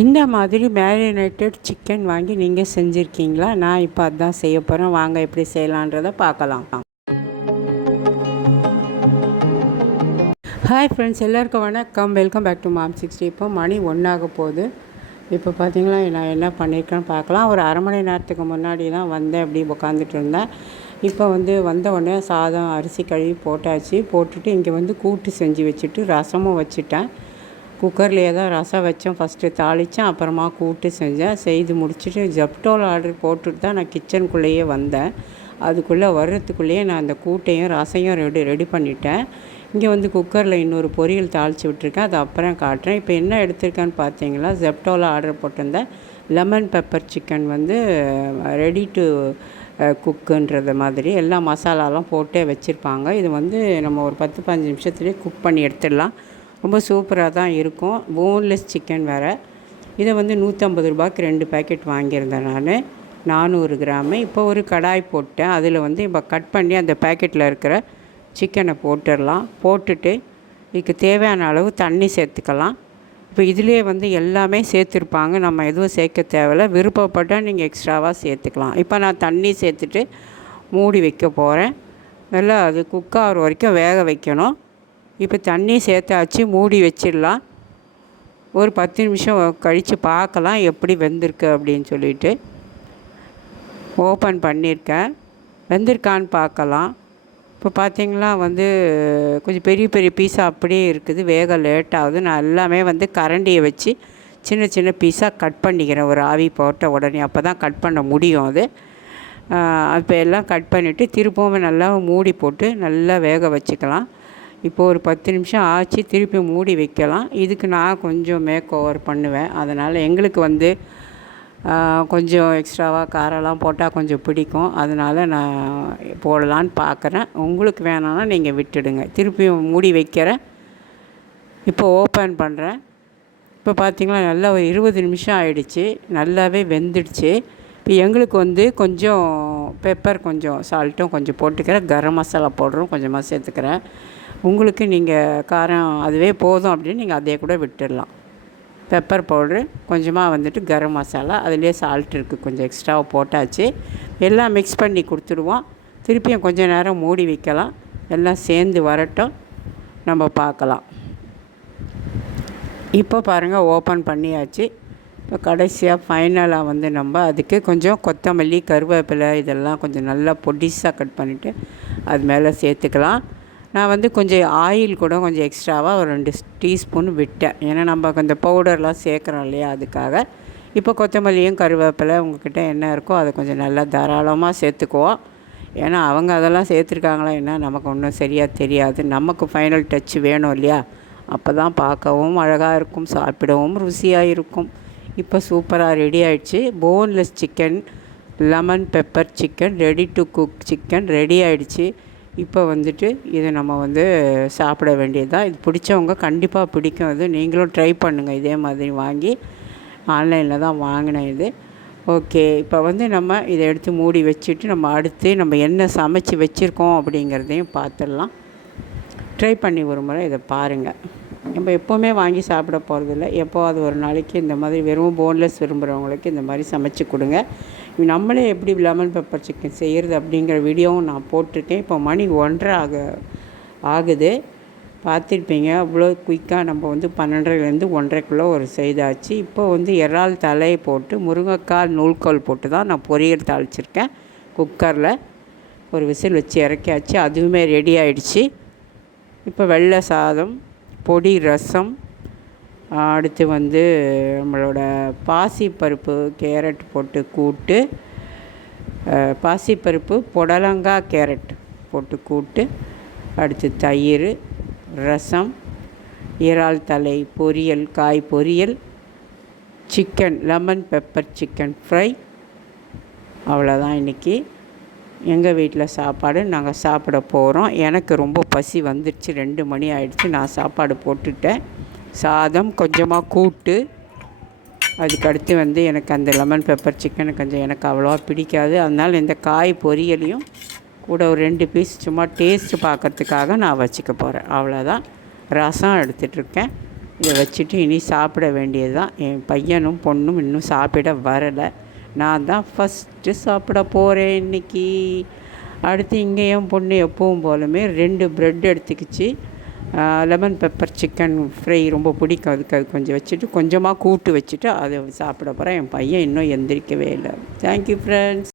இந்த மாதிரி marinated chicken வாங்கி நீங்கள் செஞ்சுருக்கீங்களா? நான் இப்போ அதான் செய்ய போகிறேன். வாங்க எப்படி செய்யலான்றதை பார்க்கலாம். ஹாய் ஃப்ரெண்ட்ஸ், எல்லாருக்கும் வணக்கம். Welcome back to mom 60. இப்போ மணி 1 ஆக போகுது. இப்போ பார்த்தீங்களா, நான் என்ன பண்ணியிருக்கேன்னு பார்க்கலாம். ஒரு அரை மணி நேரத்துக்கு முன்னாடி தான் வந்தேன், அப்படி உட்காந்துட்டு இருந்தேன். இப்போ வந்த உடனே சாதம் அரிசி கழுவி போட்டாச்சு. போட்டுட்டு இங்கே கூட்டு செஞ்சு வச்சுட்டு ரசமும் வச்சுட்டேன். குக்கர்லேயே தான் ரசம் வச்சேன். ஃபஸ்ட்டு தாளித்தேன், அப்புறமா கூட்டு செஞ்சேன். செய்து முடிச்சுட்டு ஜெப்டோவில் ஆர்டர் போட்டுட்டு தான் நான் கிச்சனுக்குள்ளேயே வந்தேன். அதுக்குள்ளே வர்றதுக்குள்ளேயே நான் அந்த கூட்டையும் ரசையும் ரெடி பண்ணிட்டேன். இங்கே குக்கரில் இன்னொரு பொரியல் தாளித்து விட்டுருக்கேன். அது அப்புறம் காட்டுறேன். இப்போ என்ன எடுத்திருக்கேன்னு பார்த்தீங்களா, ஜெப்டோவில் ஆர்டர் போட்டிருந்தேன் lemon pepper chicken ready to குக்குன்றது மாதிரி எல்லா மசாலாலாம் போட்டே வச்சுருப்பாங்க. இது நம்ம ஒரு 10-15 நிமிஷத்துலேயே குக் பண்ணி எடுத்துடலாம். ரொம்ப சூப்பராக தான் இருக்கும். போன்லெஸ் சிக்கன் வேறு. இதை 150 ரூபாய்க்கு 2 பேக்கெட் வாங்கியிருந்தேன் நான், 400 கிராமு. இப்போ ஒரு கடாய் போட்டேன். அதில் இப்போ கட் பண்ணி அந்த பேக்கெட்டில் இருக்கிற சிக்கனை போட்டுடலாம். போட்டுட்டு இதுக்கு தேவையான அளவு தண்ணி சேர்த்துக்கலாம். இப்போ இதிலே எல்லாமே சேர்த்துருப்பாங்க, நம்ம எதுவும் சேர்க்க தேவையில்லை. விருப்பப்பட்டால் நீங்கள் எக்ஸ்ட்ராவாக சேர்த்துக்கலாம். இப்போ நான் தண்ணி சேர்த்துட்டு மூடி வைக்க போகிறேன். நல்லா அது குக் ஆகிற வரைக்கும் வேக வைக்கணும். இப்போ தண்ணி சேர்த்தாச்சு, மூடி வச்சிடலாம். ஒரு 10 நிமிஷம் கழித்து பார்க்கலாம் எப்படி வெந்திருக்கு அப்படின்னு சொல்லிட்டு. ஓப்பன் பண்ணியிருக்கேன், வெந்திருக்கான்னு பார்க்கலாம். இப்போ பார்த்திங்களா கொஞ்சம் பெரிய பெரிய பீஸாக அப்படியே இருக்குது, வேக லேட் ஆகுது. நான் எல்லாமே கரண்டியை வச்சு சின்ன சின்ன பீஸாக கட் பண்ணிக்கிறேன், ஒரு ஆவி போட்ட உடனே. அப்போ தான் கட் பண்ண முடியும் அது. இப்போ எல்லாம் கட் பண்ணிவிட்டு திருப்பவும் நல்லா மூடி போட்டு நல்லா வேக வச்சுக்கலாம். இப்போது ஒரு 10 நிமிஷம் ஆச்சு, திருப்பி மூடி வைக்கலாம். இதுக்கு நான் கொஞ்சம் மேக் ஓவர் பண்ணுவேன். அதனால் எங்களுக்கு கொஞ்சம் எக்ஸ்ட்ராவாக காரெல்லாம் போட்டால் கொஞ்சம் பிடிக்கும். அதனால் நான் போடலான்னு பார்க்குறேன். உங்களுக்கு வேணான்னா நீங்கள் விட்டுடுங்க. திருப்பியும் மூடி வைக்கிறேன். இப்போ ஓப்பன் பண்ணுறேன். இப்போ பார்த்திங்களா, நல்லா ஒரு 20 நிமிஷம் ஆகிடுச்சு, நல்லாவே வெந்துடுச்சு. இப்போ எங்களுக்கு கொஞ்சம் பெப்பர், கொஞ்சம் சால்ட்டும் கொஞ்சம் போட்டுக்கிறேன். கரம் மசாலா பவுடரும் கொஞ்சமாக சேர்த்துக்கிறேன். உங்களுக்கு நீங்கள் காரம் அதுவே போதும் அப்படின்னு நீங்கள் அதே கூட விட்டுடலாம். பெப்பர் பவுட்ரு கொஞ்சமாக கரம் மசாலா, அதுலேயே சால்ட் இருக்குது, கொஞ்சம் எக்ஸ்ட்ராவாக போட்டாச்சு. எல்லாம் மிக்ஸ் பண்ணி கொடுத்துடுவோம். திருப்பியும் கொஞ்சம் நேரம் மூடி வைக்கலாம். எல்லாம் சேர்ந்து வரட்டும், நம்ம பார்க்கலாம். இப்போ பாருங்கள், ஓப்பன் பண்ணியாச்சு. இப்போ கடைசியாக ஃபைனலாக நம்ம அதுக்கு கொஞ்சம் கொத்தமல்லி, கருவேப்பிலை இதெல்லாம் கொஞ்சம் நல்லா பொடிசாக கட் பண்ணிவிட்டு அது மேலே சேர்த்துக்கலாம். நான் கொஞ்சம் ஆயில் கூட கொஞ்சம் எக்ஸ்ட்ராவாக ஒரு 2 டீஸ்பூன் விட்டேன். ஏன்னா நம்ம அந்த பவுடர்லாம் சேர்க்குறோம் இல்லையா, அதுக்காக. இப்போ கொத்தமல்லியும் கருவேப்பிலை உங்கள்கிட்ட என்ன இருக்கோ அதை கொஞ்சம் நல்லா தாராளமாக சேர்த்துக்குவோம். ஏன்னா அவங்க அதெல்லாம் சேர்த்துருக்காங்களா என்ன நமக்கு ஒன்றும் சரியாக தெரியாது. நமக்கு ஃபைனல் டச் வேணும் இல்லையா, அப்போ தான் பார்க்கவும் அழகாக இருக்கும், சாப்பிடவும் ருசியாக இருக்கும். இப்போ சூப்பராக ரெடி ஆகிடுச்சு. Boneless chicken lemon pepper chicken ready to cook chicken ready ஆகிடுச்சு. இப்போ இதை நம்ம சாப்பிட வேண்டியது தான். இது பிடிச்சவங்க கண்டிப்பாக பிடிக்கும். இது நீங்களும் ட்ரை பண்ணுங்கள். இதே மாதிரி வாங்கி ஆன்லைனில் தான் வாங்கினேன் இது. ஓகே, இப்போ நம்ம இதை எடுத்து மூடி வச்சுட்டு அடுத்து நம்ம என்ன சமைச்சு வச்சுருக்கோம் அப்படிங்கிறதையும் பார்த்துடலாம். ட்ரை பண்ணி ஒரு முறை இதை பாருங்கள். நம்ம எப்போவுமே வாங்கி சாப்பிட போகிறதில்ல, எப்போது ஒரு நாளைக்கு இந்த மாதிரி வெறும் போன்லெஸ் விரும்புகிறவங்களுக்கு இந்த மாதிரி சமைச்சு கொடுங்க. நம்மளே எப்படி லெமன் பெப்பர் சிக்கன் செய்கிறது அப்படிங்கிற வீடியோவும் நான் போட்டிருக்கேன். இப்போ மணி 1:30 ஆகுது, பார்த்துருப்பீங்க. அவ்வளோ குயிக்காக நம்ம 12:30லேருந்து 1:30க்குள்ளே ஒரு செய்தாச்சு. இப்போ இறால் தலையை போட்டு முருங்கைக்காய் நூல்கோல் போட்டு தான் நான் பொரியல் தாளிச்சிருக்கேன். குக்கரில் ஒரு விசில் வச்சு இறக்கியாச்சு. அதுவுமே ரெடி ஆகிடுச்சு. இப்போ வெள்ளை சாதம், பொடி ரசம், அடுத்து நம்மளோட பாசிப்பருப்பு கேரட் போட்டு கூட்டு, பாசிப்பருப்பு புடலங்காய் கேரட் போட்டு கூட்டு, அடுத்து தயிர், ரசம், இறால் தலை பொரியல், காய் பொரியல், chicken lemon pepper chicken fry. அவ்வளோதான் இன்றைக்கி எங்கள் வீட்டில் சாப்பாடு. நாங்கள் சாப்பிட போகிறோம். எனக்கு ரொம்ப பசி வந்துடுச்சு, 2 மணி ஆகிடுச்சு. நான் சாப்பாடு போட்டுட்டேன். சாதம், கொஞ்சமாக கூட்டு. அதுக்கடுத்து எனக்கு அந்த லெமன் பெப்பர் சிக்கன் எனக்கு அவ்வளோவா பிடிக்காது. அதனால் இந்த காய் பொரியலையும் கூட ஒரு 2 பீஸ் சும்மா டேஸ்ட்டு பார்க்குறதுக்காக நான் வச்சுக்க போகிறேன். அவ்வளோதான். ரசம் எடுத்துகிட்ருக்கேன். இதை வச்சுட்டு இனி சாப்பிட வேண்டியது தான். என் பையனும் பொண்ணும் இன்னும் சாப்பிட வரலை. நான் தான் ஃபஸ்ட்டு சாப்பிட போகிறேன் இன்றைக்கி. அடுத்து இங்கே என் பொண்ணு எப்பவும் போலுமே 2 ப்ரெட் எடுத்துக்கிச்சு. லெமன் பெப்பர் சிக்கன் ஃப்ரை ரொம்ப பிடிக்கும் அதுக்கு. அது கொஞ்சம் வச்சுட்டு கொஞ்சமாக கூட்டு வச்சுட்டு அதை சாப்பிட போகிறேன். என் பையன் இன்னும் எந்திரிக்கவே இல்லை. Thank you friends.